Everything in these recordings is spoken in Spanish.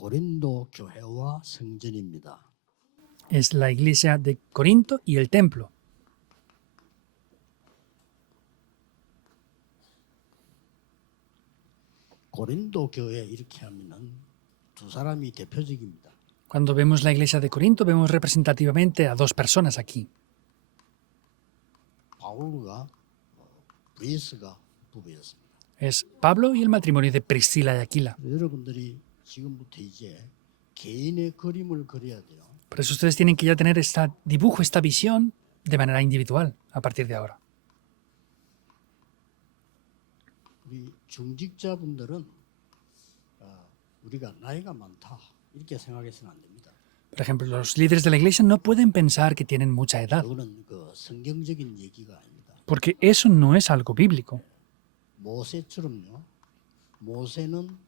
고린도 교회와 성전입니다. Es la iglesia de Corinto y el templo. 고린도 교회 이렇게 하면은 두 사람이 대표적입니다. Cuando vemos la iglesia de Corinto, vemos representativamente a dos personas aquí. 바울과 브리스가 부부였습니다. Es Pablo y el matrimonio de Priscila y Aquila. 여러분들이 지금부터 이제 개인의 그림을 그려야 돼요. Por eso ustedes tienen que ya tener este dibujo, esta visión de manera individual a partir de ahora. 우리 중직자분들은 우리가 나이가 많다 이렇게 생각해서는 안 됩니다. Por ejemplo, los líderes de la iglesia no pueden pensar que tienen mucha edad, 그거는 그 성경적인 얘기가 아닙니다. porque eso no es algo bíblico. 모세처럼요. 모세는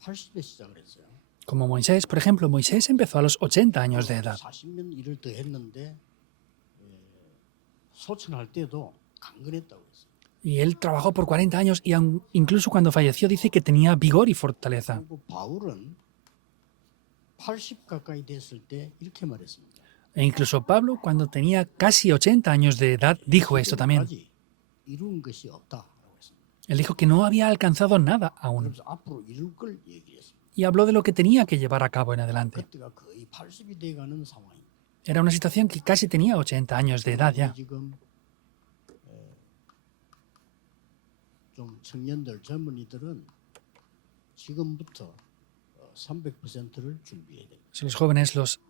80에 시작을 했어요. Como Moisés, por ejemplo, Moisés empezó a los 80 años de edad. 40년 일을 더 했는데 소천할 때도 강건했다고 했어요. Y él trabajó por 40 años y incluso cuando falleció dice que tenía vigor y fortaleza. 그리고 바울은 80 가까이 됐을 때 이렇게 말했습니다. E incluso Pablo, cuando tenía casi 80 años de edad, dijo esto también. 지금까지 이룬 것이 없다라고 했습니다. Él dijo que no había alcanzado nada aún. 그래서 앞으로 이룰 걸 얘기했습니다. Y habló de lo que tenía que llevar a cabo en adelante. 그때가 거의 80이 돼가는 상황입니다. Era una situación que casi tenía 80 años de edad ya. 지금 좀 청년들, 젊은이들은 지금부터 300%를 준비해야 됩니다. Los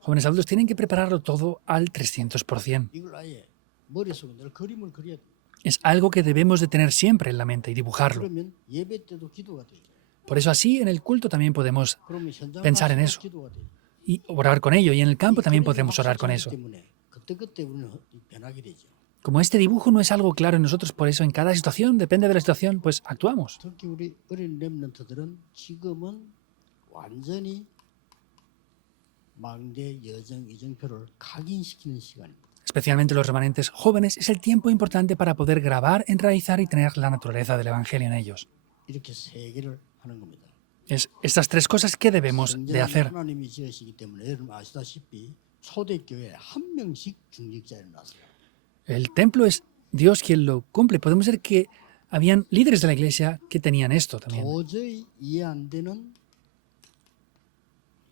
jóvenes adultos tienen que prepararlo todo al 300%. 이걸 아예 머릿속에 늘 그림을 그려야 됩니다. Es algo que debemos de tener siempre en la mente y dibujarlo. 그러면 예배 때도 기도가 돼요. Por eso así en el culto también podemos 그러면 현장 pensar en 가서도 eso. 기도가 돼요. y orar con ello. Y en el campo también 이 podremos orar con 그림이 eso. 때문에 그때그때 우리는 변하게 되죠. Como este dibujo no es algo claro en nosotros, por eso en cada situación, depende de la situación, pues actuamos. 특히 우리 어린 렘넌트들은 지금은 완전히 망대 여정 이정표를 각인시키는 시간입니다. Especialmente los remanentes jóvenes, es el tiempo importante para poder grabar, enraizar y tener la naturaleza del Evangelio en ellos. 이렇게 세 개를 하는 겁니다. Es estas tres cosas que debemos de 성전은 hacer. 하나님이 지으시기 때문에 여러분 아시다시피 초대교회에 한 명씩 중직자를 놨어요. El templo es Dios quien lo cumple. Podemos ver que habían líderes de la iglesia que tenían esto también. 도저히 이해 안 되는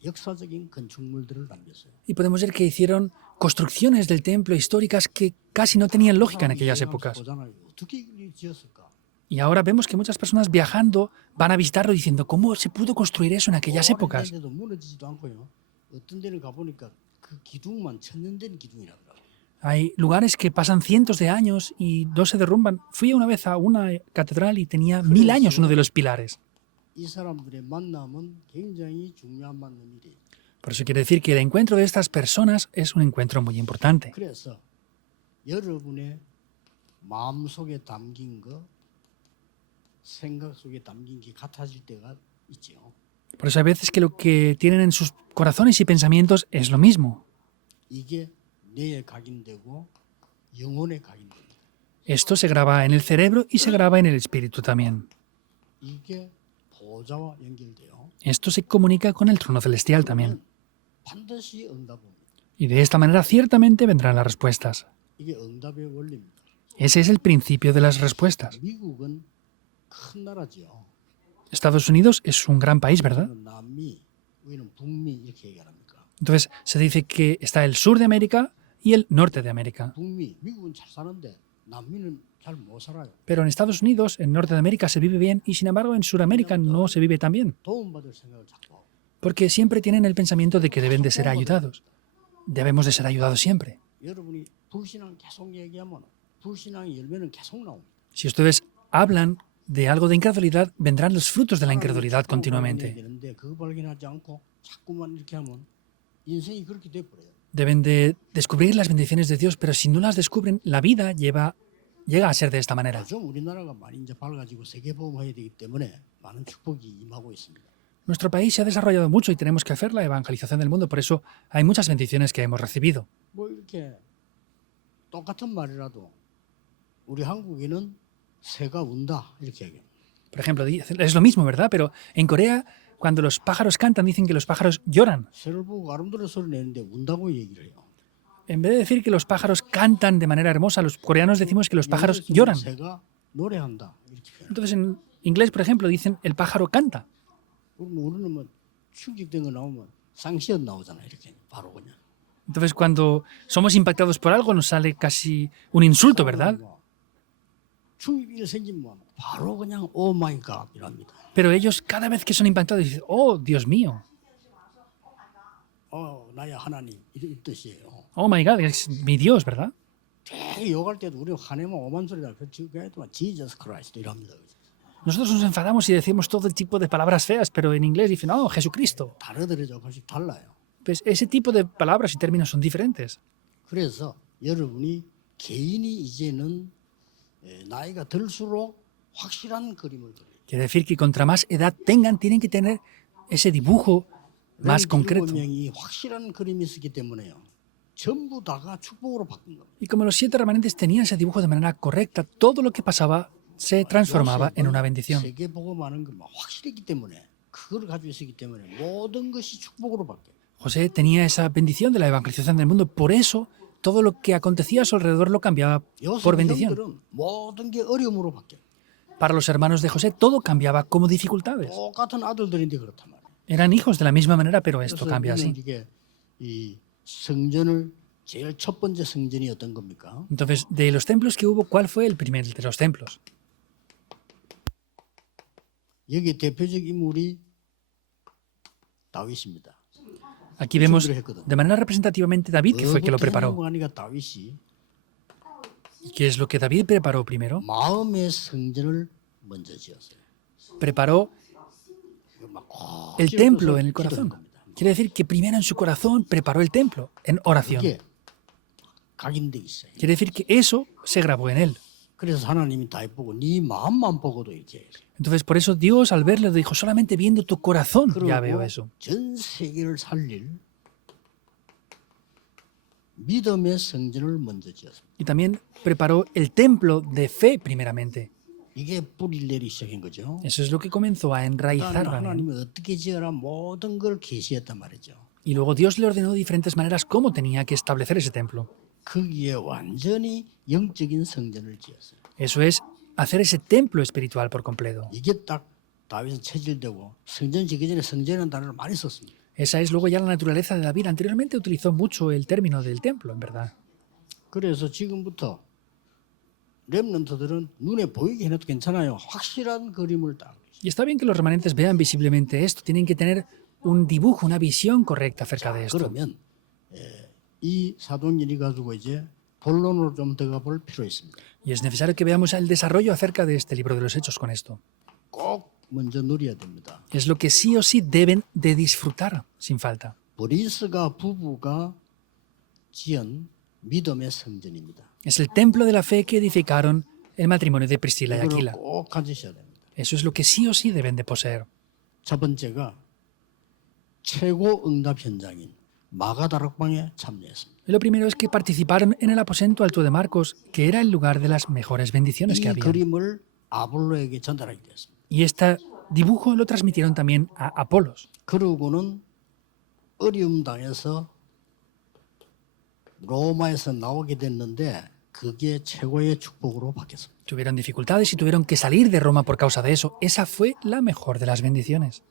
역사적인 건축물들을 남겼어요. Y podemos ver que hicieron construcciones del templo históricas que casi no tenían lógica en aquellas épocas. 보잖아요. 어떻게 지었을까? Y ahora vemos que muchas personas viajando van a visitarlo diciendo ¿cómo se pudo construir eso en aquellas épocas? 오래된데도 무너지지도 않고요. 어떤 데는 가보니까 그 기둥만 천년된 기둥이라더라고요. Hay lugares que pasan cientos de años y no se derrumban. Fui una vez a una catedral y tenía 1000 años uno de los pilares. 이 사람들의 만남은 굉장히 중요한 만남이래요. Por eso quiere decir que el encuentro de estas personas es un encuentro muy importante. 그래서 여러분의 마음속에 담긴 거, 생각 속에 담긴 게 같아질 때가 있죠. Por eso hay veces que lo que tienen en sus corazones y pensamientos es lo mismo. 이게 뇌에 각인되고 영혼에 각인됩니다. Esto se graba en el cerebro y se graba en el espíritu también. 이게 보좌와 연결돼요. Esto se comunica con el trono celestial también. 반드시 응답입니다. Y de esta manera ciertamente vendrán las respuestas. 이게 응답의 원리입니다. Ese es el principio de las respuestas. 미국은 큰 나라지요. Estados Unidos es un gran país, ¿verdad? 남미, 우리는 북미 이렇게 얘기합니까? Entonces se dice que está el sur de América y el norte de América. 북미, 미국은 잘 사는데 남미는 잘 못 살아요. Pero en Estados Unidos, en Norte de América, se vive bien y sin embargo en Sudamérica no se vive tan bien. 도움받을 생각을 자꾸 하고. Porque siempre tienen el pensamiento de que deben de ser ayudados. Debemos de ser ayudados siempre. 여러분이 불신앙 계속 얘기하면 불신앙의 열매는 계속 나옵니다. Si ustedes hablan de algo de incredulidad, vendrán los frutos de la incredulidad continuamente. 되는데 그거 발견하지 않고 자꾸만 이렇게 하면 인생이 그렇게 돼 버려요. Deben de descubrir las bendiciones de Dios, pero si no las descubren, la vida llega a ser de esta manera. 요즘 우리나라가 많이 이제 밝아지고 세계보험해야 되기 때문에 많은 축복이 임하고 있습니다. Nuestro país se ha desarrollado mucho y tenemos que hacer la evangelización del mundo, por eso hay muchas bendiciones que hemos recibido. 뭐 이렇게 똑같은 말이라도 우리 한국에는 새가 운다 이렇게 얘기해요. Por ejemplo, es lo mismo, ¿verdad? Pero en Corea, cuando los pájaros cantan, dicen que los pájaros lloran. 새를 보고 아름다운 소리 내는데 운다고 얘기를 해요. En vez de decir que los pájaros cantan de manera hermosa, los coreanos decimos que los pájaros 영어에서는 lloran. 새가 노래한다 이렇게 표현해요. Entonces en inglés, por ejemplo, dicen el pájaro canta. 우리는 뭐 충격된 거 나오면 쌍시옷 나오잖아 이렇게 바로 그냥. Entonces cuando somos impactados por algo nos sale casi un insulto, ¿verdad? 뭐 충격이 생기면 바로 그냥 오 마이 갓 이랍니다. Pero ellos cada vez que son impactados dicen, oh, Dios mío, 나의 하나님 이런 뜻이에요. oh my God, es mi Dios, ¿verdad? 되게 욕할 때도 우리 화내면 오만 소리다. 그래도 지저스 크라이스트 이랍니다. Nosotros nos enfadamos y decimos todo tipo de palabras feas, pero en inglés dicen, oh, Jesucristo. 단어들이 조금씩 달라요. Pues ese tipo de palabras y términos son diferentes. 그래서 여러분이 개인이 이제는 나이가 들수록 확실한 그림을 그려요. Quiere decir que contra más edad tengan, tienen que tener ese dibujo más concreto. 명이 확실한 그림이 있었기 때문에요. 전부 다가 축복으로 바뀐 겁니다. Y como los 7 remanentes tenían ese dibujo de manera correcta, todo lo que pasaba se transformaba en una bendición. 세계 복음하는 것만 확실했기 때문에 그걸 가지고 있었기 때문에 모든 것이 축복으로 바뀌어요. José tenía esa bendición de la evangelización del mundo, por eso todo lo que acontecía a su alrededor lo cambiaba por 요셉 bendición. 형들은 모든 게 어려움으로 바뀌어요. Para los hermanos de José todo cambiaba como dificultades. 똑같은 아들들인데 그렇단 말이에요. Eran hijos de la misma manera, pero esto 그래서 cambia 우리는 así. 이게 이 성전을 제일 첫 번째 성전이 어떤 겁니까? Entonces, de los templos que hubo, ¿cuál fue el primer de los templos? 여기 대표적 인물이 다윗입니다. Aquí vemos de manera representativamente David, que fue el que lo preparó. 하니까 다윗이 ¿Y qué es lo que David preparó primero? 마음의 성전을 먼저 지었어요. Preparó 이거 막 el 꼭 templo 기도해서 en el 기도한 corazón. 겁니다. Quiere decir que primero en su corazón preparó el templo, en oración. 이게 각인돼 있어요. Quiere decir que eso se grabó en él. 그래서 하나님이 다윗 보고 네 마음만 보고도 이렇게 해요. Entonces, por eso Dios al verle dijo, solamente viendo tu corazón ya veo 그리고 eso. 전 세계를 살릴 믿음의 성전을 먼저 지었습니다. Y también preparó el templo de fe primeramente. 이게 뿌리를 내리기 시작한 거죠. Eso es lo que comenzó a enraizar 일단 también. 하나님이 어떻게 지어라 모든 걸 계시했단 말이죠. Y luego Dios le ordenó de diferentes maneras cómo tenía que establecer ese templo. 거기에 완전히 영적인 성전을 지었어요. Eso es hacer ese templo espiritual por completo. 이게 딱 다윗은 체질되고 성전 지기 전에 성전이라는 단어를 많이 썼습니다. Esa es luego ya la naturaleza de David. Anteriormente utilizó mucho el término del templo, en verdad. 그래서 지금부터 렘넌트들은 눈에 보이게 해놔도 괜찮아요. 확실한 그림을 딱. Y está bien que los remanentes vean visiblemente esto. Tienen que tener un dibujo, una visión correcta acerca de esto. 그러면 이 사도행전이 가지고 이제 본론으로 좀 들어가 볼 필요 있습니다. Y es necesario que veamos el desarrollo acerca de este libro de los Hechos con esto. 꼭 먼저 누려야 됩니다. Es lo que sí o sí deben de disfrutar sin falta. 브리스가 부부가 지은 믿음의 성전입니다. Es el templo de la fe que edificaron el matrimonio de Priscila y 이거를 Aquila. 꼭 가지셔야 됩니다. Eso es lo que sí o sí deben de poseer. 첫 번째가 최고 응답 현장인 마가다락방에 참여했습니다. Y lo primero es que participaron en el aposento alto de Marcos, que era el lugar de las mejores bendiciones que 이 había. 그림을 아볼로에게 전달하게 되었습니다. Y este dibujo lo transmitieron también a Apolos. 그러고는 어려움 당해서 로마에서 나오게 됐는데 그게 최고의 축복으로 바뀌었습니다. Tuvieron dificultades y tuvieron que salir de Roma por causa de eso. Esa fue la mejor de las bendiciones.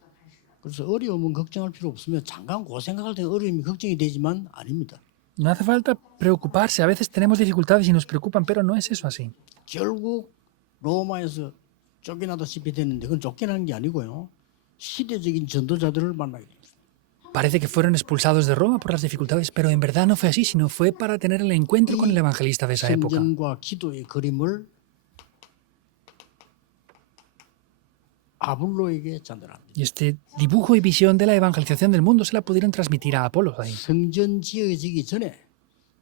그래서 어려움은 걱정할 필요 없으면 잠깐 그 생각할 때 어려움이 걱정이 되지만 아닙니다. No hace falta preocuparse. A veces tenemos dificultades y nos preocupan, pero no es eso así. 결국 로마에서 쫓겨나다시피 됐는데 그건 쫓겨나는 게 아니고요. 시대적인 전도자들을 만나게 됩니다. Parece que fueron expulsados de Roma por las dificultades, pero en verdad no fue así, sino fue para tener el encuentro con el evangelista de esa época. 성전과 기도의 그림을 아볼로에게 전달합니다. Y este dibujo y visión de la evangelización del mundo se la pudieron transmitir a Apolos ahí. 성전 지어지기 전에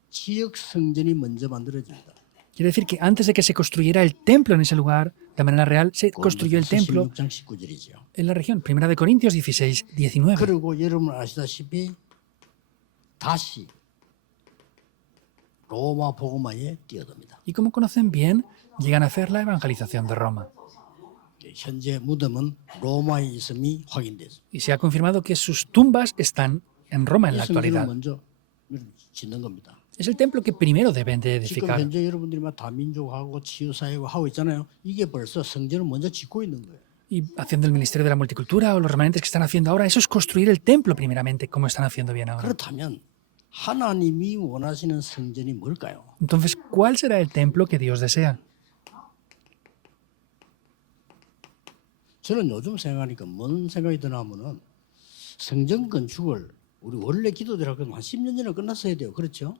지역 성전이 먼저 만들어집니다. Quiere decir que antes de que se construyera el templo en ese lugar, de manera real, se construyó el templo 16장 19절이죠. en la región. Primera de Corintios 16, 19. 그리고 여러분 아시다시피 다시 로마 복음화에 뛰어듭니다. Y como conocen bien, llegan a hacer la evangelización de Roma. 현재 무덤은 로마에 있음이 확인됐습니다. Y se ha confirmado que sus tumbas están en Roma en 이 la 성전을 actualidad. 먼저 짓는 겁니다. Es el templo que primero deben de 지금 edificar. 현재 여러분들이 막 다민족하고 치유사회고 하고 있잖아요. 이게 벌써 성전을 먼저 짓고 있는 거예요. Y haciendo el ministerio de la multicultura o los remanentes que están haciendo ahora, eso es construir el templo primeramente, como están haciendo bien ahora. 그렇다면 하나님이 원하시는 성전이 뭘까요? Entonces, ¿cuál será el templo que Dios desea? 저는 요즘 생각하니까 뭔 생각이 드나 하면은 성전 건축을 우리 원래 기도대로 하면 한 10년 전에 끝났어야 돼요. 그렇죠?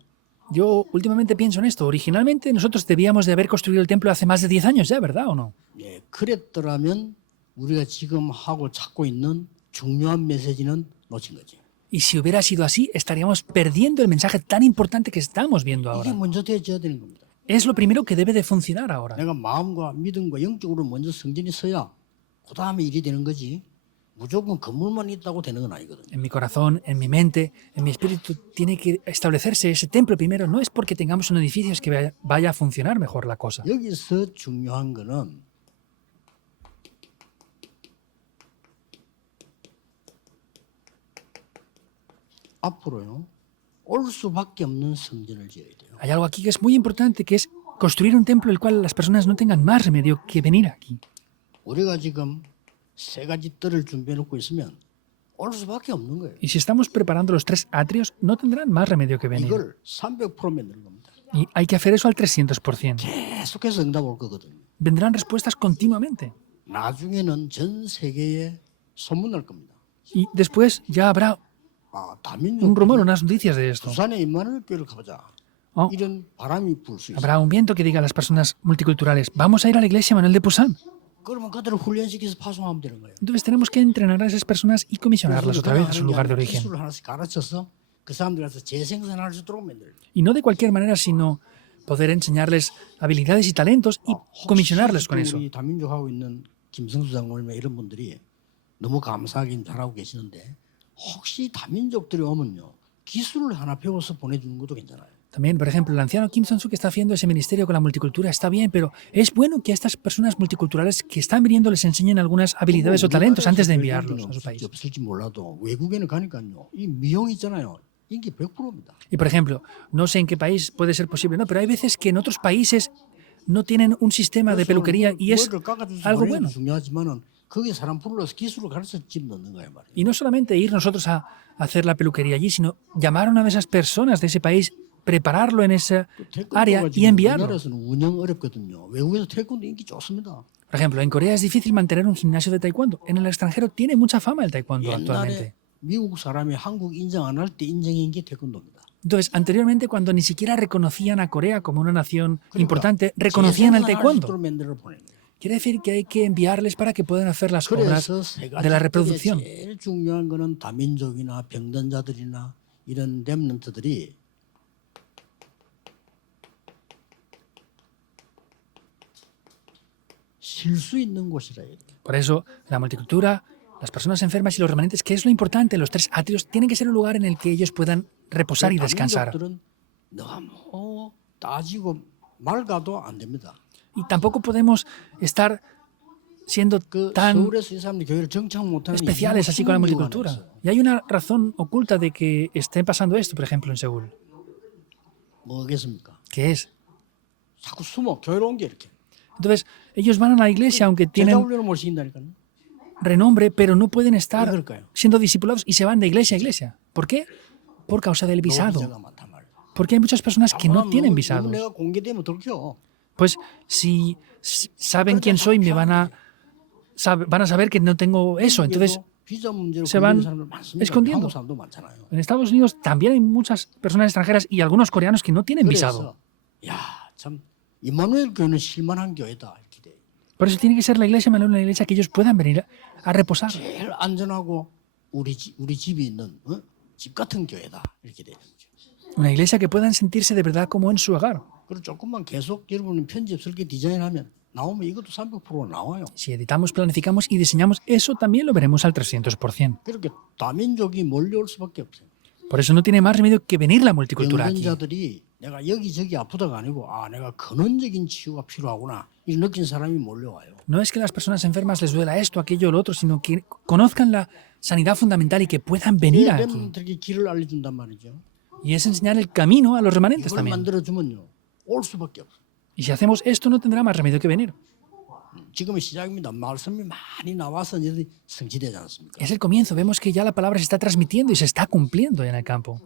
Yo últimamente pienso en esto. Originalmente nosotros debíamos de haber construido el templo hace más de 10 años ya, ¿verdad o no? 예, 그랬더라면 우리가 지금 하고 찾고 있는 중요한 메시지는 놓친 거지. Y si hubiera sido así, estaríamos perdiendo el mensaje tan importante que estamos viendo 이게 ahora. 먼저 되어져야 되는 겁니다. Es lo primero que debe de funcionar ahora. 내가 마음과 믿음과 영적으로 먼저 성전이 서야 그 다음에 일이 되는 거지. 무조건 건물만 있다고 되는 건 아니거든요. En mi corazón, en mi mente, en mi espíritu, tiene que establecerse ese templo primero. No es porque tengamos un edificio, es que vaya a funcionar mejor la cosa. 여기서 중요한 거는 앞으로요 올 수밖에 없는 성전을 지어야 돼요. Hay algo aquí que es muy importante, que es construir un templo el cual las personas no tengan más remedio que venir aquí. 우리가 지금 세 가지 뜰을 준비해 놓고 있으면 올 수밖에 없는 거예요. Y si estamos preparando los 3 atrios, no tendrán más remedio que venir. 이걸 300% 만드는 겁니다. Y hay que hacer eso al 300%. 계속해서 응답 올 거거든요. Vendrán respuestas continuamente. 나중에는 전 세계에 소문날 겁니다. Y después ya habrá 아, un 다민족 rumor, unas noticias de esto. 부산에 임마누엘 교회를 가보자. Oh, 이런 바람이 불 수 있어요. habrá un viento que diga a las personas multiculturales, vamos a ir a la iglesia Manuel de Pusan. 그러면 그들을 훈련시켜서 파송하면 되는 거예요. Entonces tenemos que entrenar a esas personas y comisionarlas otra vez a su lugar de origen. 기술을 하나씩 가르쳐서 그 사람들 가서 재생산할 수 있도록 만들어요. Y no de cualquier manera, sino poder enseñarles habilidades y talentos y comisionarles con eso. 우리 다민족하고 있는 김성수 장로님 이런 분들이 너무 감사하긴 잘하고 계시는데 혹시 다민족들이 오면요 기술을 하나 배워서 보내주는 것도 괜찮아요. También, por ejemplo, el anciano Kim Son-soo que está haciendo ese ministerio con la multicultura está bien, pero es bueno que a estas personas multiculturales que están viniendo les enseñen algunas habilidades o talentos antes de enviarlos a su país. 없을지 몰라도 외국에는 가니까요 이 미용 있잖아요 인기 100%입니다. Y, por ejemplo, no sé en qué país puede ser posible, ¿no? Pero hay veces que en otros países no tienen un sistema de peluquería y es algo bueno. 중요하지만은 거기 사람 불러서 기술을 가르쳐 집 넣는 거예요 말이에요. Y no solamente ir nosotros a hacer la peluquería allí, sino llamar a una de esas personas de ese país, prepararlo en esa área y enviarlo. 우리나라에서는 운영 어렵거든요. 외국에서 태권도 인기 좋습니다. Por ejemplo, en Corea es difícil mantener un gimnasio de taekwondo. En el extranjero tiene mucha fama el taekwondo actualmente. 옛날에 미국 사람이 한국 인정 안 할 때 인정인 게 태권도입니다. Entonces, anteriormente, cuando ni siquiera reconocían a Corea como una nación importante, reconocían el taekwondo. Quiere decir que hay que enviarles para que puedan hacer las obras 그래서 세 de la 가지 reproducción. 제일 중요한 거는 다민족이나 병든자들이나 이런 렘넌트들이 쉴 수 있는 곳이라 해요. Por eso, la multicultura, las personas enfermas y los remanentes, ¿qué es lo importante? Los 3 atrios tienen que ser un lugar en el que ellos puedan reposar y descansar. 다민족들은 너무 따지고 맑아도 안 됩니다. Y tampoco podemos estar siendo 그 tan 서울에서 이 사람들이 교회를 정착 못하는 especiales así con la 이유가 multicultura. 있어요. Y hay una razón oculta de que esté pasando esto, por ejemplo, en Seúl. 뭐겠습니까? ¿Qué es? 자꾸 숨어 교회로 온 게 이렇게. Entonces, ellos van a la iglesia aunque 제자 tienen 훈련을 못 시킨다니까요. renombre, pero no pueden 왜 estar 그럴까요? siendo discipulados y se van de iglesia a iglesia. ¿Por qué? Por causa del visado. 노비자가 많단 말이에요. Porque hay muchas personas que no tienen visados. 내가 공개되면 들켜. Pues si saben quién soy, me van a saber que no tengo eso. Entonces, 비자 문제로 se van 걸리는 사람들 많습니다. escondiendo. 한국 사람도 많잖아요. en Estados Unidos también hay muchas personas extranjeras y algunos coreanos que no tienen visado. 그래서 야참 임마누엘 교회는 실만한 교회다 이렇게 돼. Por eso tiene que ser la iglesia Manuel una iglesia que ellos puedan venir a reposar. 제일 안전하고 우리 집이 있는 집 같은 교회다 이렇게 되는 거죠. Una iglesia que puedan sentirse de verdad como en su hogar. 그리고 조금만 계속 여러분이 편집 설계 디자인하면 나오면 이것도 300% 나와요. Si editamos, planificamos y diseñamos, eso también lo veremos al 300%. 그렇게 다민족이 몰려올 수밖에 없어요. Por eso no tiene más remedio que venir la multicultura aquí. 병든자들이 내가 여기저기 아프다가 아니고 내가 근원적인 치유가 필요하구나 이 느낀 사람이 몰려와요. No es que a las personas enfermas les duela esto, aquello o lo otro, sino que conozcan la sanidad fundamental y que puedan venir aquí. 렘넌트에게 길을 알려준단 말이죠. Y es enseñar el camino a los remanentes 이걸 también. 만들어주면요 올 수밖에 없어. Y si hacemos esto, no tendrá más remedio que venir. 지금의 시작입니다. 말씀이 많이 나와서 이제 성취되지 않습니까? Es el comienzo. Vemos que ya la palabra se está transmitiendo y se está cumpliendo en el campo.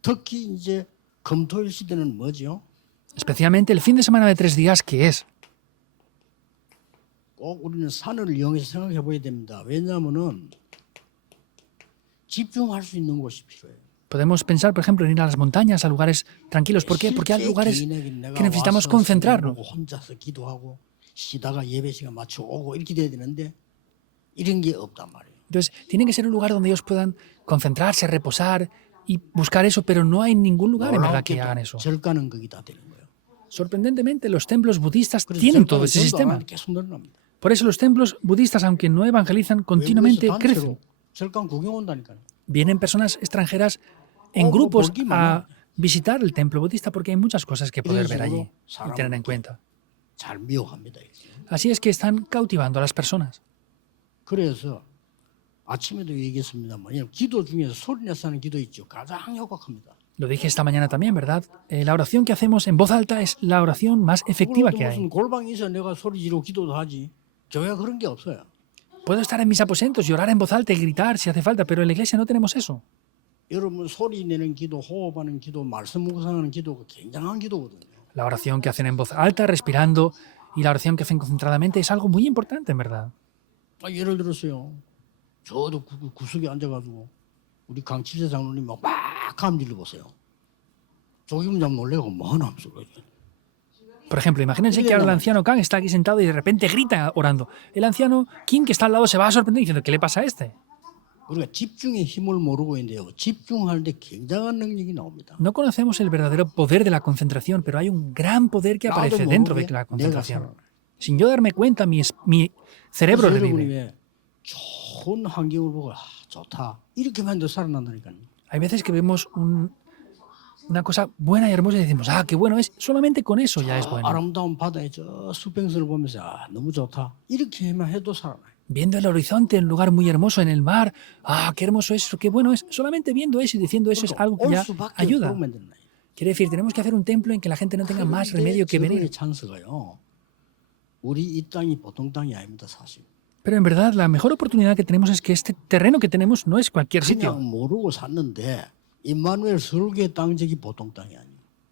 특히 이제 금토일 시대는 뭐죠? Especialmente el fin de semana de 3 días, que es. 꼭 우리는 산을 이용해서 생각해 보야 됩니다. 왜냐하면은 집중할 수 있는 곳이 필요해요. Podemos pensar, por ejemplo, en ir a las montañas, a lugares tranquilos. ¿Por qué? Porque hay lugares que necesitamos concentrarnos. 혼자서 기도하고 쉬다가 예배 시간 맞춰 오고 이렇게 돼야 되는데 이런 게 없단 말이에요. Entonces, tiene que ser un lugar donde ellos puedan concentrarse, reposar y buscar eso, pero no hay ningún lugar en verdad que hagan eso. 절가는 거기다 되는 거예요. Sorprendentemente, los templos budistas 그래서 tienen todo 절가는 ese 전도 안 sistema. 하는데 계속 늘어납니다. Por eso los templos budistas, aunque no evangelizan, continuamente 외국에서 crecen. 단체로 절간 구경 온다니까요. Vienen personas extranjeras en grupos a visitar el templo budista porque hay muchas cosas que poder ver allí y tener en cuenta. 잘 미혹합니다. Así es que están cautivando a las personas. 그래서 아침에도 얘기했습니다만 기도 중에서 소리내서 하는 기도 있죠. 가장 효과합니다. Lo dije esta mañana también, ¿verdad? La oración que hacemos en voz alta es la oración más efectiva que hay. 무슨 골방에 있어 내가 소리 지르고 기도도 하지. 교회가 그런 게 없어요. Puedo estar en mis aposentos y orar en voz alta y gritar si hace falta, pero en la iglesia no tenemos eso. 여러분 소리 내는 기도, 호흡하는 기도, 말씀 묵상하는 기도가 굉장한 기도거든요. La oración que hacen en voz alta, respirando, y la oración que hacen concentradamente es algo muy importante, en verdad. 예를 들었어요. 저도 구석에 앉아가지고 우리 강칠세 장로님 막 감질러 보세요. 조기분 장 놀래고 뭐하나 하면서 Por ejemplo, imagínense que ahora el anciano Kang está aquí sentado y de repente grita orando. El anciano Kim, que está al lado, se va a sorprender diciendo, ¿qué le pasa a este? 우리가 집중의 힘을 모르고 있는데요. 집중할 때 굉장한 능력이 나옵니다. No conocemos el verdadero poder de la concentración, pero hay un gran poder que aparece dentro de la concentración. Sin yo darme cuenta, mi cerebro revive. 왜 좋은 환경을 보고 좋다 이렇게만 더 살아난다니까요. Hay veces que vemos una cosa buena y hermosa y decimos, qué bueno es. Solamente con eso ya es bueno. 아름다운 바다에 저 수평선을 보면서 너무 좋다 이렇게만 해도 살아나요. Viendo el horizonte, un lugar muy hermoso en el mar, qué hermoso es eso, qué bueno es. Solamente viendo eso y diciendo eso es algo que ya ayuda. Quiere decir, tenemos que hacer un templo en que la gente no tenga más remedio que venir. Pero en verdad, la mejor oportunidad que tenemos es que este terreno que tenemos no es cualquier sitio.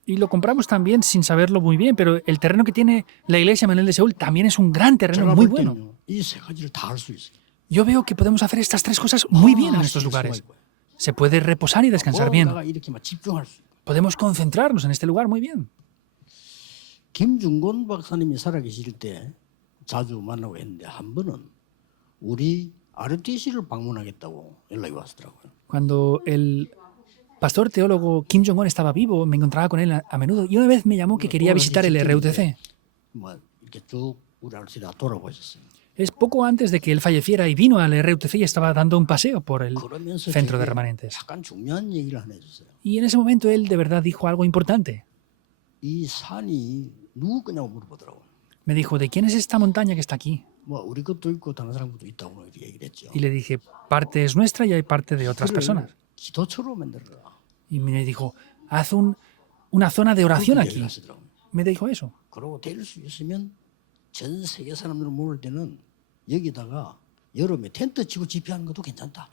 Y lo compramos también sin saberlo muy bien, pero el terreno que tiene la iglesia Manuel de Seúl también es un gran terreno muy bueno. Yo veo que podemos hacer estas 3 cosas muy bien en estos lugares. Se puede reposar y descansar bien. Podemos concentrarnos en este lugar muy bien. 김중곤 박사님이 살아계실 때 자주 만나고 했는데 한 번은 우리 RTC를 방문하겠다고 연락이 왔더라고요. Cuando el pastor teólogo Kim Jong-un estaba vivo, me encontraba con él a menudo y una vez me llamó que quería visitar el RUTC. Es poco antes de que él falleciera y vino al RUTC y estaba dando un paseo por el centro de remanentes. Y en ese momento él de verdad dijo algo importante. Me dijo, ¿de quién es esta montaña que está aquí? Y le dije, parte es nuestra y hay parte de otras personas. Y me dijo, haz una zona de oración aquí. Me dijo eso. 전 세계 사람들 모을 때는 여기다가 여름에 텐트 치고 집회하는 것도 괜찮다.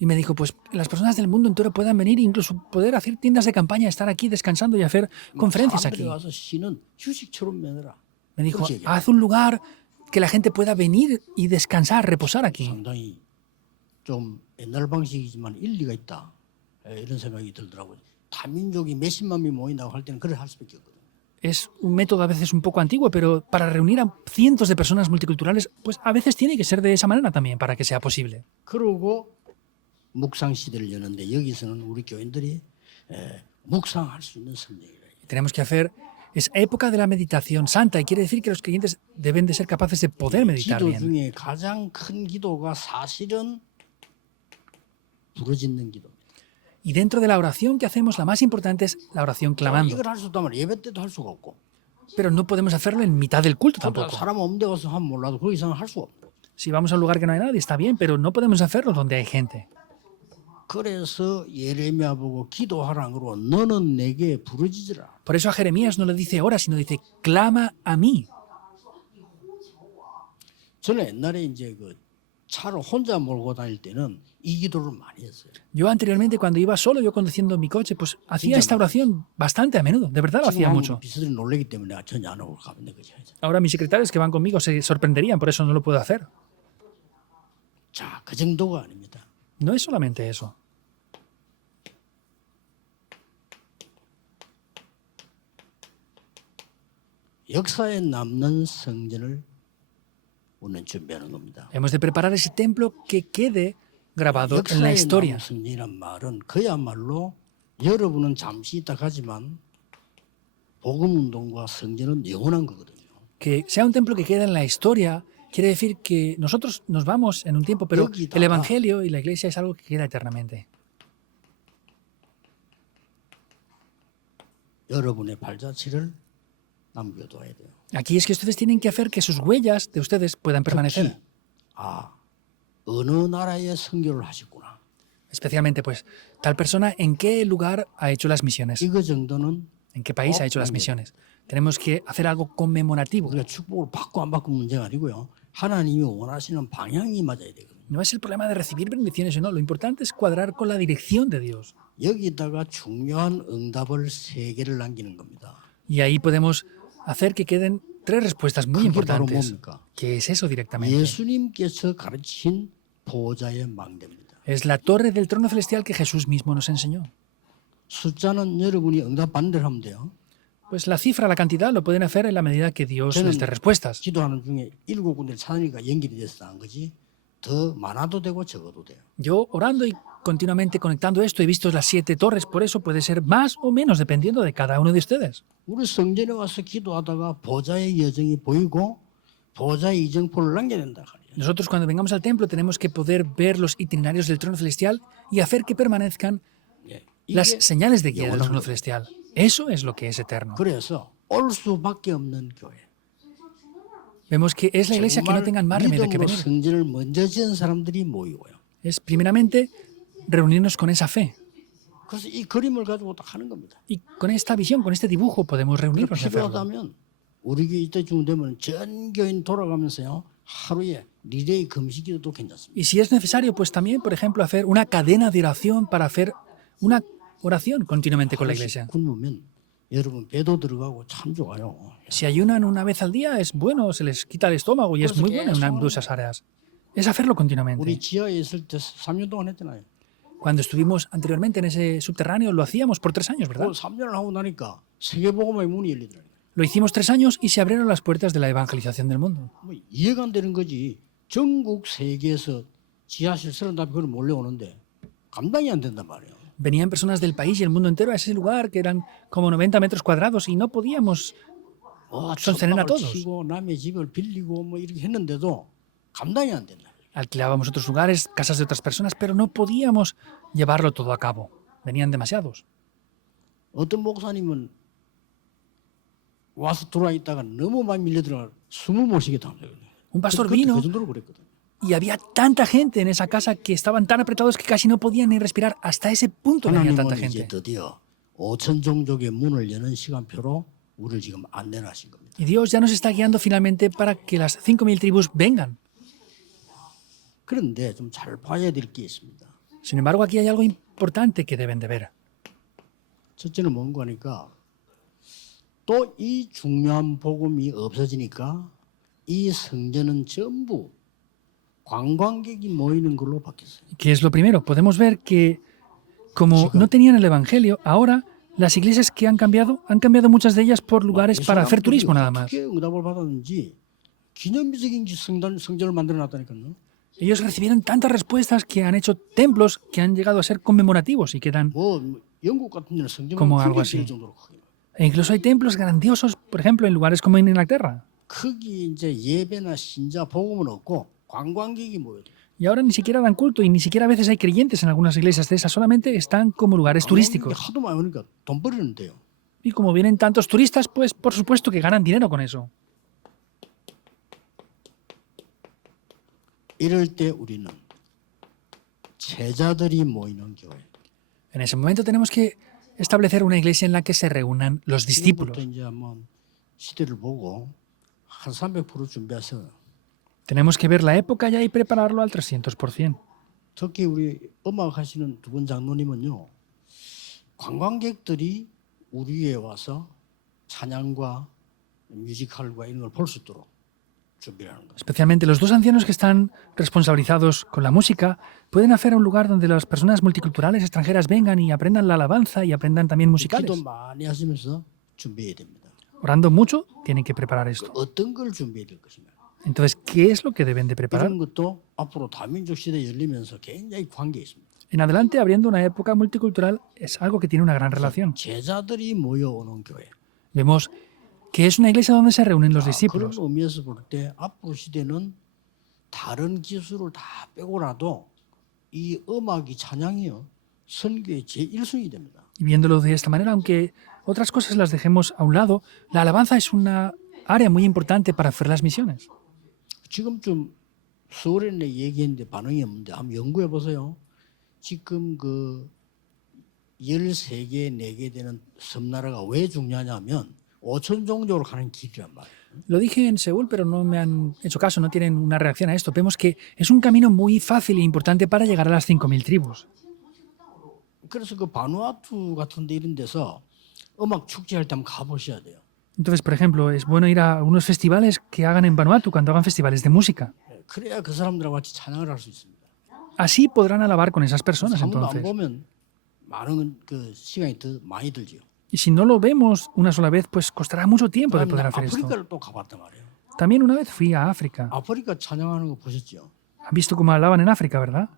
Y me dijo, pues las personas del mundo entero puedan venir, incluso poder hacer tiendas de campaña, estar aquí descansando y hacer conferencias aquí. Me dijo, haz un lugar que la gente pueda venir y descansar, reposar aquí. 상당히 좀 옛날 방식이지만 일리가 있다. 이런 생각이 들더라고요. 다민족이 몇십만 명이 모인다고 할 때는 그래 할 수밖에 없거든요. Es un método a veces un poco antiguo, pero para reunir a cientos de personas multiculturales, pues a veces tiene que ser de esa manera también para que sea posible. 그러고 묵상 시대를 여는데 여기서는 우리 교인들이 묵상할 수 있는 성령이라. Tenemos que hacer esa época de la meditación santa y quiere decir que los creyentes deben de ser capaces de poder meditar 기도 bien. 중에 가장 큰 기도가 사실은 부르짖는 기도입니다. Y dentro de la oración que hacemos, la más importante es la oración clamando. 이걸 할 수 없다면 예배 때도 할 수가 없고. Pero no podemos hacerlo en mitad del culto tampoco. 사람 없는 데 가서 하면 몰라도 그 이상은 할 수가 없고. Si vamos a un lugar que no hay nadie, está bien, pero no podemos hacerlo donde hay gente. 그래서 예레미야 보고 기도하라는 거로 너는 내게 부르짖으라. Por eso a Jeremías no le dice ora, sino dice clama a mí. 저는 옛날에 이제 그 차를 혼자 몰고 다닐 때는 이 기도를 많이 했어요. Yo anteriormente, cuando iba solo, yo conduciendo mi coche, pues hacía esta oración bastante a menudo. De verdad lo hacía mucho. 비서들이 놀라기 때문에 내가 전혀 안 하고 가면 돼 그죠. Ahora mis secretarios que van conmigo se sorprenderían, por eso no lo puedo hacer. 자, 그 정도가 아닙니다. No es solamente eso. 역사에 남는 성전을 우리는 준비하는 겁니다. Hemos de preparar ese templo que quede grabado en la 역사에 historia. 남은 성전이란 말은 그야말로 여러분은 잠시 있다 가지만 복음 운동과 성전은 영원한 거거든요. Que sea un templo que quede en la historia quiere decir que nosotros nos vamos en un tiempo, pero el Evangelio y la Iglesia es algo que queda eternamente. 여러분의 발자취를 남겨둬야 돼요. Aquí es que ustedes tienen que hacer que sus huellas de ustedes puedan permanecer. 특히 어느 나라에 선교를 하셨구나. Especialmente, pues, tal persona en qué lugar ha hecho las misiones, 이거 정도는 en qué país ha hecho las misiones. Tenemos que hacer algo conmemorativo. 우리가 축복을 받고 안 받고 문제가 아니고요. 하나님이 원하시는 방향이 맞아야 되거든요. No es el problema de recibir bendiciones o no, lo importante es cuadrar con la dirección de Dios. 여기다가 중요한 응답을 3개를 남기는 겁니다. Y ahí podemos hacer que queden 3 respuestas muy 그게 바로 importantes. 뭡니까? ¿Qué es eso directamente? 예수님께서 가르친 보좌의 망대입니다. Es la torre del trono celestial que Jesús mismo nos enseñó. 숫자는 여러분이 응답 받는 대로 하면 돼요. Pues la cifra, la cantidad, lo pueden hacer en la medida que Dios les dé respuestas. 기도하는 중에 7군데를 찾으니까 연결이 돼서 한 거지. 더 많아도 되고 적어도 돼요. Yo orando y continuamente conectando esto he visto las 7 torres, por eso puede ser más o menos dependiendo de cada uno de ustedes. 우리 성전에 와서 기도하다가 보좌의 여정이 보이고 보좌의 이정표를 남겨야 된다. Nosotros cuando vengamos al templo tenemos que poder ver los itinerarios del trono celestial y hacer que permanezcan las señales de guía del trono celestial. Eso es lo que es eterno. 그래서 올 수밖에 없는 교회. Vemos que es la iglesia que no tengan más remedio que 믿음으로 venir. 성전을 먼저 지은 사람들이 모이고요. Es primeramente reunirnos con esa fe. 그래서 이 그림을 가지고 딱 하는 겁니다. Y con esta visión, con este dibujo podemos reunirnos y hacerlo. 필요하다면 우리 교회 이때쯤 되면 전 교인 돌아가면서요. 하루에 리레이 금식기도도 괜찮습니다. Y si es necesario, pues también, por ejemplo, hacer una cadena de oración para hacer una oración continuamente con la iglesia. 굶으면 여러분 배도 들어가고 참 좋아요. Si ayunan una vez al día es bueno, se les quita el estómago y es muy bueno en esas áreas. Es hacerlo 우리 continuamente. 지하에 있을 때 3년 동안 했잖아요. Cuando estuvimos anteriormente en ese subterráneo lo hacíamos por 3 años, ¿verdad? 그 3년을 하고 나니까 세계복음의 문이 열리더라고요. Lo hicimos 3 años y se abrieron las puertas de la evangelización del mundo. 뭐 이해가 안 되는 거지. 전국 세계에서 지하실 30을 몰려오는데 감당이 안 된단 말이에요. Venían personas del país y el mundo entero a ese lugar que eran como 90 metros cuadrados y no podíamos sostener a 천막을 todos. 치고 남의 집을 빌리고 뭐 이렇게 했는데도 감당이 안 된다. Alquilábamos otros lugares, casas de otras personas, pero no podíamos llevarlo todo a cabo. Venían demasiados. 어떤 목사님은 와서 들어와 있다가 너무 많이 밀려 들어가 숨을 못 쉬게 당해요. Un pastor 그 vino 정도로 그랬거든. y había tanta gente en esa casa que estaban tan apretados que casi no podían ni respirar. Hasta ese punto venía tanta 하나님은 이제 gente. 드디어 5천 종족의 문을 여는 시간표로 우리를 지금 안내하신 겁니다. Y Dios ya nos está guiando finalmente para que las 5.000 tribus vengan. 그런데 좀 잘 봐야 될 게 있습니다. Sin embargo, aquí hay algo importante que deben de ver. 첫째는 뭔가 하니까 또 이 중요한 복음이 없어지니까 이 성전은 전부 관광객이 모이는 걸로 바뀌었어요. ¿Qué es lo primero? Podemos ver que como no tenían el Evangelio, ahora las iglesias que han cambiado muchas de ellas por lugares para hacer turismo nada más. 어떻게 응답을 받았는지 기념비적인 성전을 만들어놨다니까요. Ellos recibieron tantas respuestas que han hecho templos que han llegado a ser conmemorativos y quedan. 뭐 영국 같은 데는 성전을 Como algo 크게 así. 지을 정도로 크게. E incluso hay templos grandiosos, por ejemplo, en lugares como en Inglaterra. 크기 이제 예배나 신자 복음은 없고 관광객이 모여요. Y ahora ni siquiera dan culto y ni siquiera a veces hay creyentes en algunas iglesias de esas, solamente están como lugares turísticos. 하도 많이 오니까 돈 벌이는데요. Y como vienen tantos turistas, pues por supuesto que ganan dinero con eso. 이럴 때 우리는 제자들이 모이는 교회. En ese momento tenemos que establecer una iglesia en la que se reúnan los 지금부터 discípulos. 이제 한번 시대를 보고 한 300% 준비하세요. Tenemos que ver la época ya y prepararlo al 300%. 특히 우리 음악 하시는 두 분 장로님은요. 관광객들이 우리에 와서 찬양과 뮤지컬과 이런 걸 볼 수 있도록 준비하는 거예요. Especialmente los dos ancianos que están responsabilizados con la música pueden hacer un lugar donde las personas multiculturales extranjeras vengan y aprendan la alabanza y aprendan también musicales. 기도 많이 하시면서 준비해야 됩니다. Orando mucho, tienen que preparar esto. 어떤 걸 준비해야 될 것인가. Entonces, ¿qué es lo que deben de preparar? 이런 것도 앞으로 다민족 시대 열리면서 굉장히 관계 있습니다. En adelante, abriendo una época multicultural, es algo que tiene una gran relación. 제자들이 모여오는 교회. Vemos que es una iglesia donde se reúnen los 그런 discípulos. 의미에서 볼 때 앞으로 시대는 다른 기술을 다 빼고라도 이 음악이 찬양이요 선교의 제1순위 됩니다. Y viéndolo de esta manera, aunque otras cosas las dejemos a un lado, la alabanza es una área muy importante para hacer las misiones. 지금쯤 서울에 얘기했는데 반응이 없는데 한번 연구해 보세요. 지금 그 13개, 4개 되는 섬나라가 왜 중요하냐면 5천 종족으로 가는 길이란 말이에요. Lo dije en Seúl, pero no me han hecho caso, no tienen una reacción a esto. Vemos que es un camino muy fácil e importante para llegar a las 5.000 tribus. 그래서 그 바누아투 같은 데 이런 데서 음악 축제할 때 한번 가보셔야 돼요. Entonces, por ejemplo, es bueno ir a unos festivales que hagan en Vanuatu cuando hagan festivales de música. 그래야 그 사람들하고 같이 찬양을 할 수 있습니다. Así podrán alabar con esas personas 한 번도 안 entonces. 보면 많은 그 시간이 더 많이 들지요. Y si no lo vemos una sola vez, pues costará mucho tiempo de poder hacer esto. 아프리카를 또 가봤단 말이에요. También una vez fui a África. 아프리카 찬양하는 거 보셨죠? ¿Han visto cómo hablaban en África, verdad?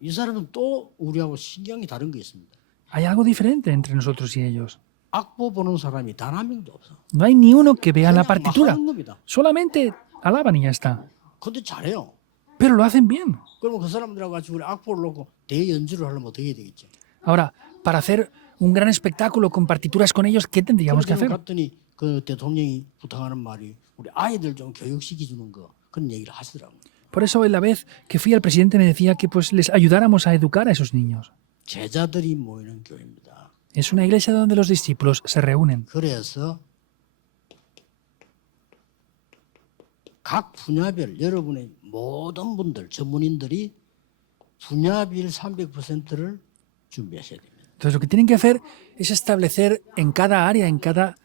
이 사람은 또 우리하고 신경이 다른 게 있습니다. Hay algo diferente entre nosotros y ellos. 악보 보는 사람이 단 한 명도 없어. No hay ni uno que vea la 그냥 막 partitura. 하는 겁니다. Solamente alaban y ya está. 근데 잘해요. Pero lo hacen bien. 그러면 그 사람들하고 같이 우리 악보를 놓고 대연주를 하려면 어떻게 해야 되겠죠? Ahora, para hacer un gran espectáculo con partituras con ellos, ¿qué tendríamos que 그래서 hacer? 갔더니 그 대통령이 부탁하는 말이 우리 아이들 좀 교육시켜 주는 거 그런 얘기를 하시더라고요. Por eso, la vez que fui al presidente me decía que pues les ayudáramos a educar a esos niños. 제자들이 모이는 교회입니다. Es una iglesia donde los discípulos se reúnen. 그래서 각 분야별 여러분의 모든 분들 전문인들이 분야별 300%를 준비하셔야 됩니다. Entonces, lo que tienen que hacer es establecer en cada área, en cada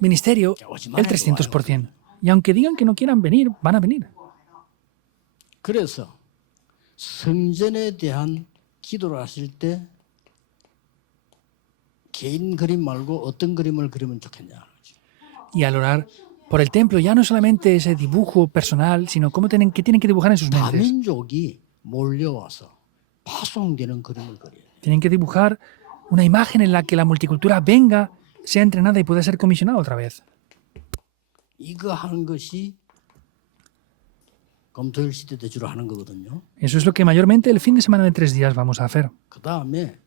ministerio, el 300%. Y aunque digan que no quieran venir, van a venir. 그래서 성전에 대한 기도를 하실 때 개인 그림 말고 어떤 그림을 그리면 좋겠냐. Y al orar por el templo, ya no solamente ese dibujo personal, sino cómo tienen que dibujar en sus mentes. 다민족이 몰려와서 파송되는 그림을 그려요. Tienen que dibujar una imagen en la que la multicultura venga, sea entrenada y pueda ser comisionada otra vez. 이거 하는 것이 검토일 시대 때 주로 하는 거거든요. Eso es lo que mayormente el fin de semana de 3 días vamos a hacer. 그 다음에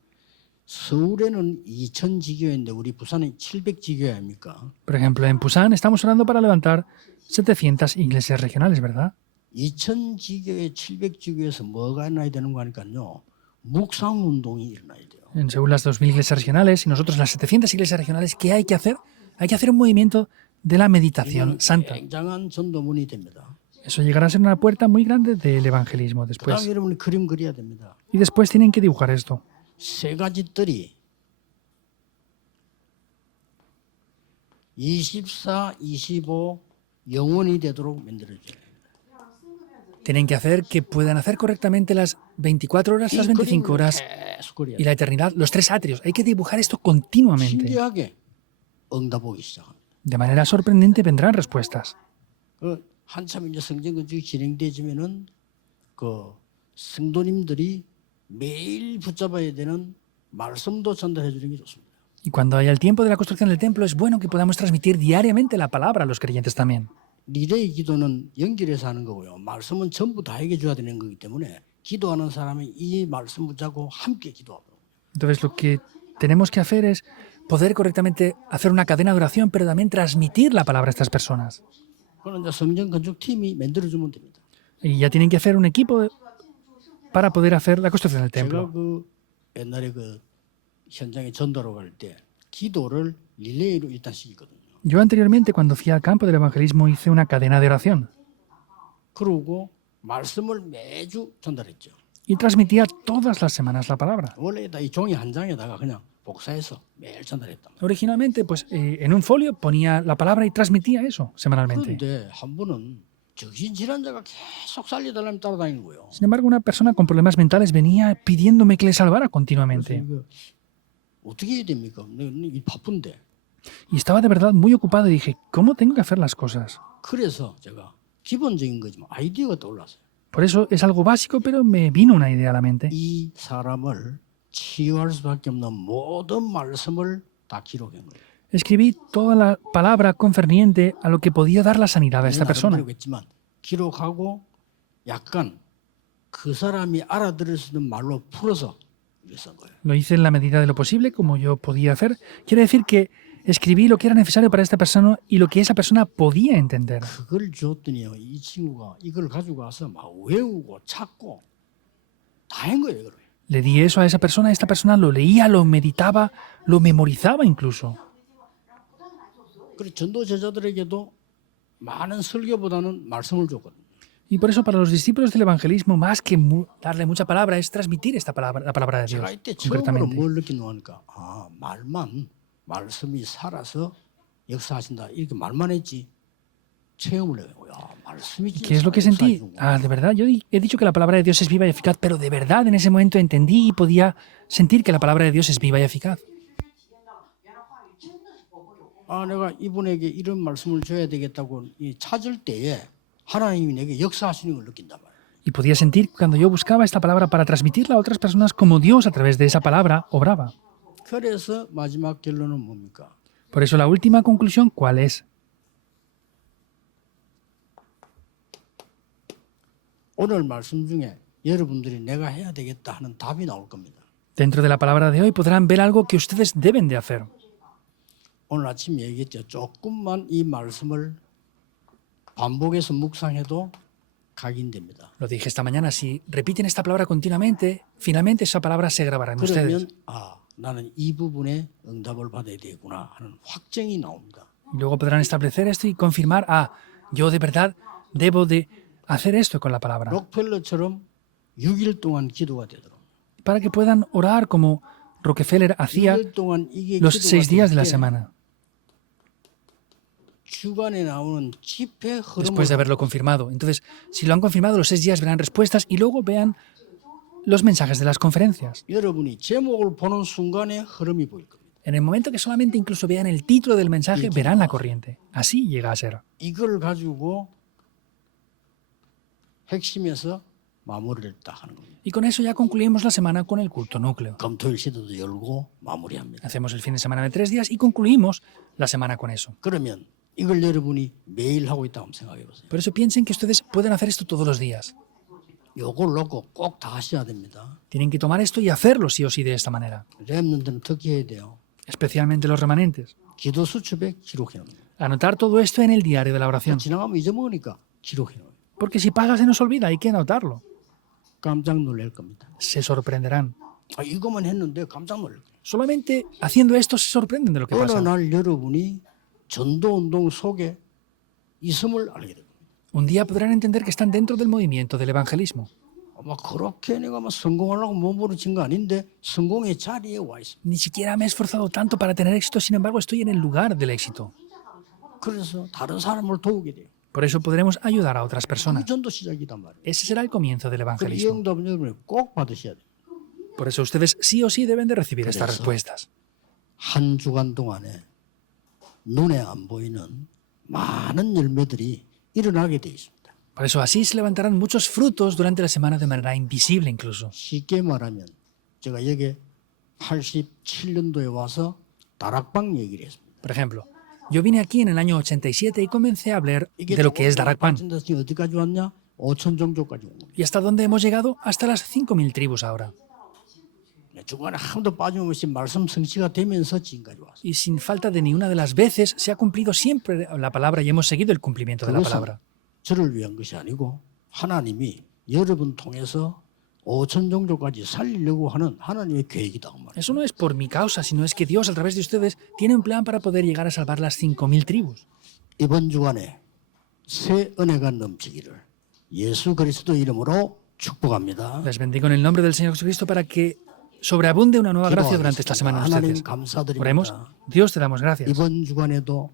서울에는 2,000지교회인데 우리 부산은 700지교회 아닙니까? Por ejemplo, en Pusan estamos orando para levantar 700 iglesias regionales, ¿verdad? 2,000지교회, 700지교회에서 뭐가 일어나야 되는 거 하니까요. 묵상운동이 일어나야 돼요. En Seúl las 2.000 iglesias regionales y nosotros las 700 iglesias regionales, ¿qué hay que hacer? Hay que hacer un movimiento de la meditación santa. 굉장한 전도문이 됩니다. Eso llegará a ser una puerta muy grande del evangelismo 그 después. 다음에 여러분이 그림 그려야 됩니다. Y después tienen que dibujar esto. 세 가지 뜰이 24, 25 영원이 되도록 만들어줘요. Tienen que hacer que puedan hacer correctamente las 24 horas, las 25 horas 계속 그려야 y 돼요. la eternidad, los 3 atrios. Hay que dibujar esto continuamente. 신기하게 응답 오기 시작합니다. De manera sorprendente vendrán respuestas. 그 한참 이제 성전 건축이 진행되지면은 그 성도님들이 매일 붙잡아야 되는 말씀도 전달해 주는 게 좋습니다. Y cuando haya el tiempo de la construcción del templo, es bueno que podamos transmitir diariamente la palabra a los creyentes también. 리레이 기도는 연결해서 하는 거고요. 말씀은 전부 다 얘기해 줘야 되는 거기 때문에 기도하는 사람이 이 말씀 붙잡고 함께 기도하고. Entonces lo que tenemos que hacer es poder correctamente hacer una cadena de oración, pero también transmitir la palabra a estas personas. 그건 이제 성전 건축팀이 만들어주면 됩니다. Y ya tienen que hacer un equipo para poder hacer la construcción del 제가 templo. 그 옛날에 그 현장에 전도로 갈 때 기도를 릴레이로 일단 시키거든요. Yo anteriormente, cuando fui al campo del evangelismo, hice una cadena de oración 그러고 말씀을 매주 전달했죠. y transmitía todas las semanas la palabra. 원래 이 종이 한 장에다가 그냥 복사해서 매일 전달했단 말이에요. Originalmente, pues en un folio ponía la palabra y transmitía eso semanalmente. 그런데 한 분은 정신질환자가 계속 살려달라면 따라다니는 거예요. Sin embargo, una persona con problemas mentales venía pidiéndome que le salvara 그래서 continuamente. 이거 어떻게 해야 됩니까? 이 바쁜데. Y estaba de verdad muy ocupado y dije, ¿cómo tengo que hacer las cosas? 그래서 제가 기본적인 거지만 아이디어가 떠올랐어요. Por eso es algo básico, pero me vino una idea a la mente. 이 사람을 치유할 수밖에 없는 모든 말씀을 다 기록한 거예요. Escribí toda la palabra concerniente a lo que podía dar la sanidad a esta persona. 나름대로겠지만 기록하고 약간 그 사람이 알아들을 수 있는 말로 풀어서 쓴 거예요. Lo hice en la medida de lo posible, como yo podía hacer. Quiere decir que escribí lo que era necesario para esta persona y lo que esa persona podía entender. 그걸 줬더니요, 이 친구가 이걸 가지고 와서 막 외우고 찾고 다 한 거예요, 이걸. Le di eso a esta persona lo leía, lo meditaba, lo memorizaba incluso. 그리고 전도 제자들에게도 많은 설교보다는 말씀을 줬거든요. Y por eso para los discípulos del evangelismo, más que darle mucha palabra, es transmitir esta palabra, la palabra de Dios, 제가 이때 처음으로 concretamente. 뭘 느끼노 하니까 말씀이 살아서 역사하신다. 이렇게 말만 했지 체험을 해요. 야, 말씀이 ¿Qué es lo que sentí? De verdad, yo he dicho que la palabra de Dios es viva y eficaz, pero de verdad en ese momento entendí y podía sentir que la palabra de Dios es viva y eficaz. 내가 이분에게 이런 말씀을 줘야 되겠다고 찾을 때에 하나님이 내게 역사하시는 걸 느낀단 말이에요. Y podía sentir cuando yo buscaba esta palabra para transmitirla a otras personas como Dios a través de esa palabra obraba. 그래서 마지막 결론은 뭡니까? Por eso la última conclusión, ¿cuál es? 오늘 말씀 중에 여러분들이 내가 해야 되겠다 하는 답이 나올 겁니다. Dentro de la palabra de hoy podrán ver algo que ustedes deben de hacer. 오늘 아침 얘기했죠. 조금만 이 말씀을 반복해서 묵상해도 각인됩니다. Lo dije esta mañana, si repiten esta palabra continuamente, finalmente esa palabra se grabará en ustedes. 그러면 나는 이 부분에 응답을 받아야 되구나 하는 확정이 나옵니다. Y luego podrán establecer esto y confirmar, yo de verdad debo de hacer esto con la palabra. 록펠러처럼 6일 동안 기도가 되도록. Para que puedan orar como Rockefeller hacía 6일 동안 이게 los 기도가 6 días de la 될 때 semana. 주간에 나오는 집회 Después de 흐름을 haberlo confirmado. Entonces, si lo han confirmado, los 6 días verán respuestas y luego vean los mensajes de las conferencias. 여러분이 제목을 보는 순간에 흐름이 보일 겁니다. En el momento que solamente incluso vean el título del mensaje, verán la corriente. Así llega a ser. 이걸 가지고 핵심에서 마무리를 딱 하는 겁니다. Y con eso ya concluimos la semana con el culto núcleo. 검토일 시도도 열고 마무리합니다. Hacemos el fin de semana de 3 días y concluimos la semana con eso. 그러면 이걸 여러분이 매일 하고 있다고 생각해 보세요. Por eso piensen que ustedes pueden hacer esto todos los días. 요걸 놓고 꼭 다 하셔야 됩니다. Tienen que tomar esto y hacerlo sí o sí de esta manera. 렘넌트는 특히 해야 돼요. Especialmente los remanentes. 기도 수첩에 기록해 놓는 거예요. Anotar todo esto en el diario de la oración. 지나가면 잊어먹으니까 기록해 놓아요. Porque si pasa se nos olvida, hay que anotarlo. 깜짝 놀랄 겁니다. Se sorprenderán. 이것만 했는데 깜짝 놀랄 거예요. Solamente haciendo esto se sorprenden de lo que 어느 pasa. 날 여러분이 전도운동 속에 있음을 알게 됩니다. Un día podrán entender que están dentro del movimiento del evangelismo. 그렇게 내가 성공하려고 몸부림친 거 아닌데 성공의 자리에 와 있습니다. Ni siquiera me he esforzado tanto para tener éxito, sin embargo estoy en el lugar del éxito. 그래서 다른 사람을 도우게 돼요. Por eso podremos ayudar a otras 그 personas. 전도 시작이단 말이에요. Ese será el comienzo del 이 evangelismo. 응답은 여러분이 꼭 받으셔야 돼요. Por eso ustedes sí o sí deben de recibir estas respuestas. 한 주간 동안에 눈에 안 보이는 많은 열매들이 일어나게 돼 있습니다. Por eso así se levantarán muchos frutos durante la semana de manera invisible incluso. 쉽게 말하면 제가 여기 87년도에 와서 다락방 얘기를 했습니다. Por ejemplo, Yo vine aquí en el año 87 y comencé a hablar de lo que es Darakpan. 지금 어디까지 왔냐? 5천 종족까지 온 겁니다. ¿Y hasta dónde hemos llegado? Hasta las 5.000 tribus ahora. 중간에 한 번도 빠짐없이 말씀 성취가 되면서 지금까지 왔어요. Y sin falta de ni una de las veces se ha cumplido siempre la palabra y hemos seguido el cumplimiento de la 그것은 palabra. 저를 위한 것이 아니고 하나님이 여러분 통해서 5천 종족까지 살리려고 하는 하나님의 계획이다. 그 말이에요. Eso no es por mi causa, sino es que Dios a través de ustedes tiene un plan para poder llegar a salvar las 5.000 tribus. 이번 주간에 새 은혜가 넘치기를 예수 그리스도 이름으로 축복합니다. Les bendigo en el nombre del Señor Jesucristo para que sobreabunde una nueva gracia durante esta semana en 하나님 ustedes. 감사드립니다. Oremos. Dios, te damos gracias. 이번 주간에도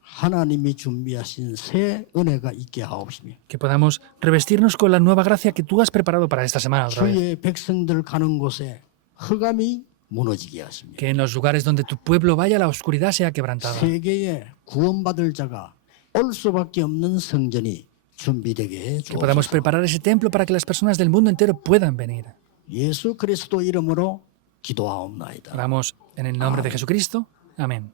하나님이 준비하신 새 은혜가 있게 하옵시며 Que podamos revestirnos con la nueva gracia que tú has preparado para esta semana otra vez. 주의 백성들 가는 곳에 흑암이 무너지게 하시며 Que en los lugares donde tu pueblo vaya la oscuridad sea quebrantada. 세계에 구원받을 자가 올 수밖에 없는 성전이 준비되게 Que podamos 주옵소서. preparar ese templo para que las personas del mundo entero puedan venir. 예수 그리스도 이름으로 기도하옵나이다. Oramos en el nombre de Jesucristo. Amén.